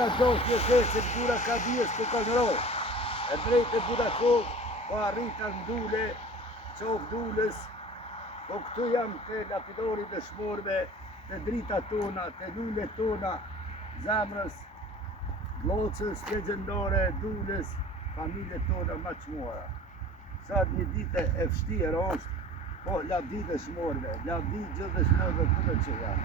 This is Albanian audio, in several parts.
ka doshtë se bura ka dijes ku ka nëroj. E drejtë e bura kohë, po arrita ndule, qovë dulës, po këtu jam të lapidori dëshmorve, të drita tona, të lule tona, zemrës, vllocës, legjendore, dulës, familje tona ma qmora. Sa një dite e vështirë është, po lavdi dëshmorve, lavdi gjithë dëshmorve këtë që janë.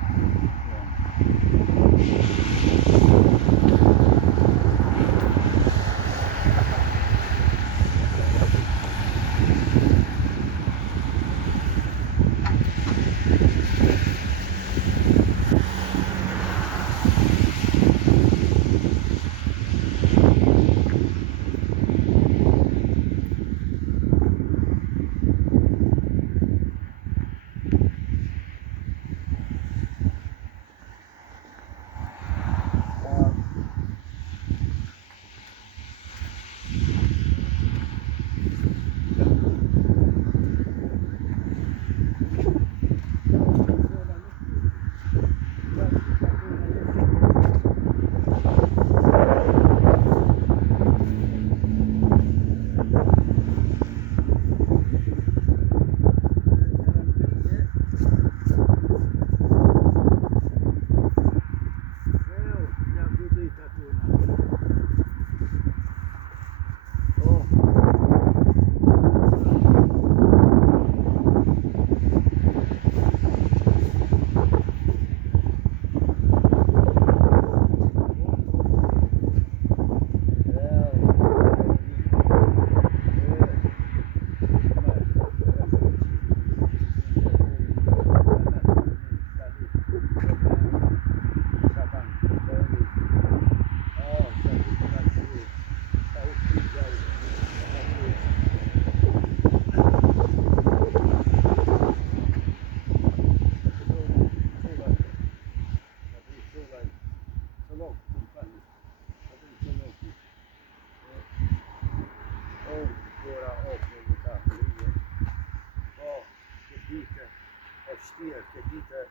Këtë ditë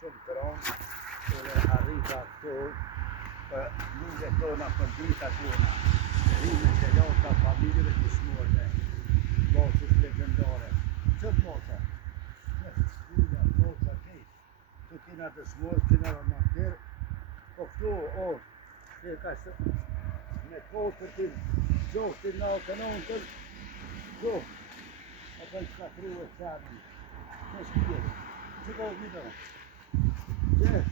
shumë të ronë, edhe arrita këtu për lule tona, për drita tona, rime të lota, familjeve të shmurve, vllocës legjendore. Qëtë vllocë? Shkulla, vllocë, kejtë. Të kina të shmurë, kina romantirë, po këtu, që ka me kotëtin, gjohtin natën ontën, këtu, apo në shkatru e qërën, në shkjetë. Që po video?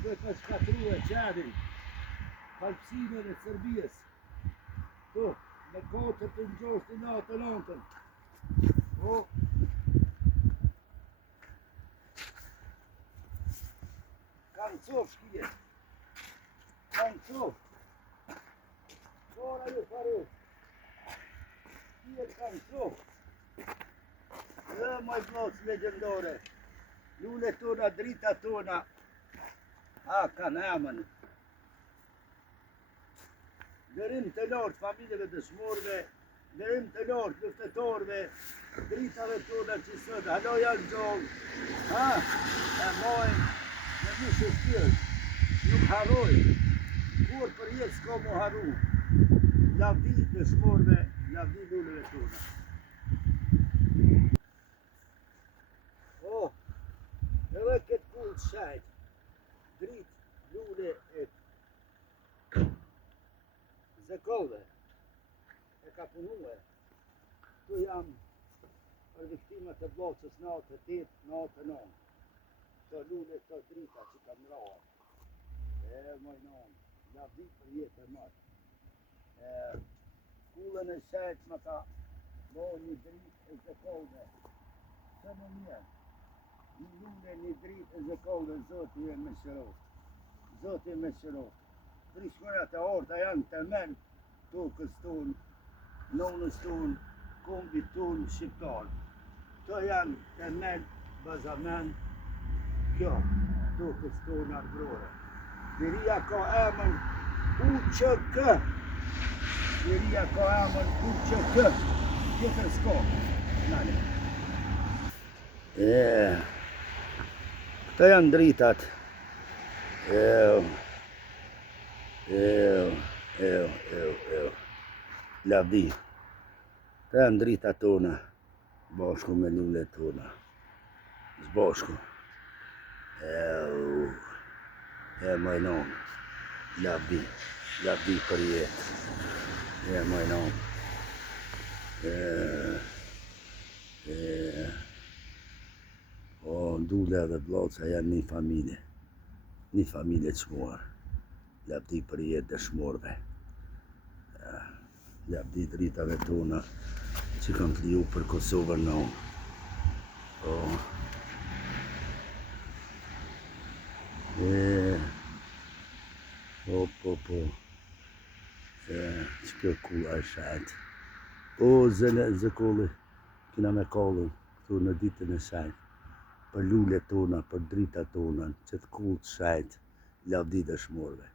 Që ka shkatru e qerin, kalpsinën e Serbijës. Tu, me kotët të njohës të natë lantën. Po. Kanë cof shkije. Kanë cof. Kora ju faru. Shkije kanë cof. Dhe moj vllocë legjendore. Lule tona, drita tona, kanë emën. Dërim të lartë familjeve dëshmorve, dërim të lartë luftetorve, dritave tona që sot, halo janë gjollë, e mojnë, në një shështirë, nuk harrojnë, kur për jetë s'ka mu harru, lavdi dëshmorve, lavdi luleve tona. Edhe këtë kullë shajt, drit, lule e zekollve, e ka punue. Tu jam për viktimat të vllocës natë 8, natë 9. Të lule, të drita që kam rohet. Moj non, lavdi për jetë e matë. Kullën e shajt më ka bo një drit e zekollve. Që në mjenë. Një lule, një dritë e zekollë, Zoti e me shëroft. Zoti e me shëroft. Trishmërat e orta janë të men, tukës tonë, nonës tonë, kombit tonë, shqiptarë. Të janë të men, bazamen, kjo, tukës tonë ardrore. Liria ka emën UÇK. Liria ka emën UÇK. Tjetër s'ka. Nale. Këta janë dritat. Eo. Lavdi. Të janë drita tona, bashku me lule tona. Zbashku. Majnon. Lavdi. Lavdi për jetë. Majnon. Dule dhe vllaca janë një familje. Një familje çmuar. Lavdi për jetë dëshmorëve. Lavdi dritave tona që kanë të liu për Kosovën në unë. Po. Që kjo kulla e shajtë. Zëkolli, kina me kallën, këtu në ditën e shajtë. Për lule tona, për drita tona, që të kullë të shajtë, lavdi dëshmorëve.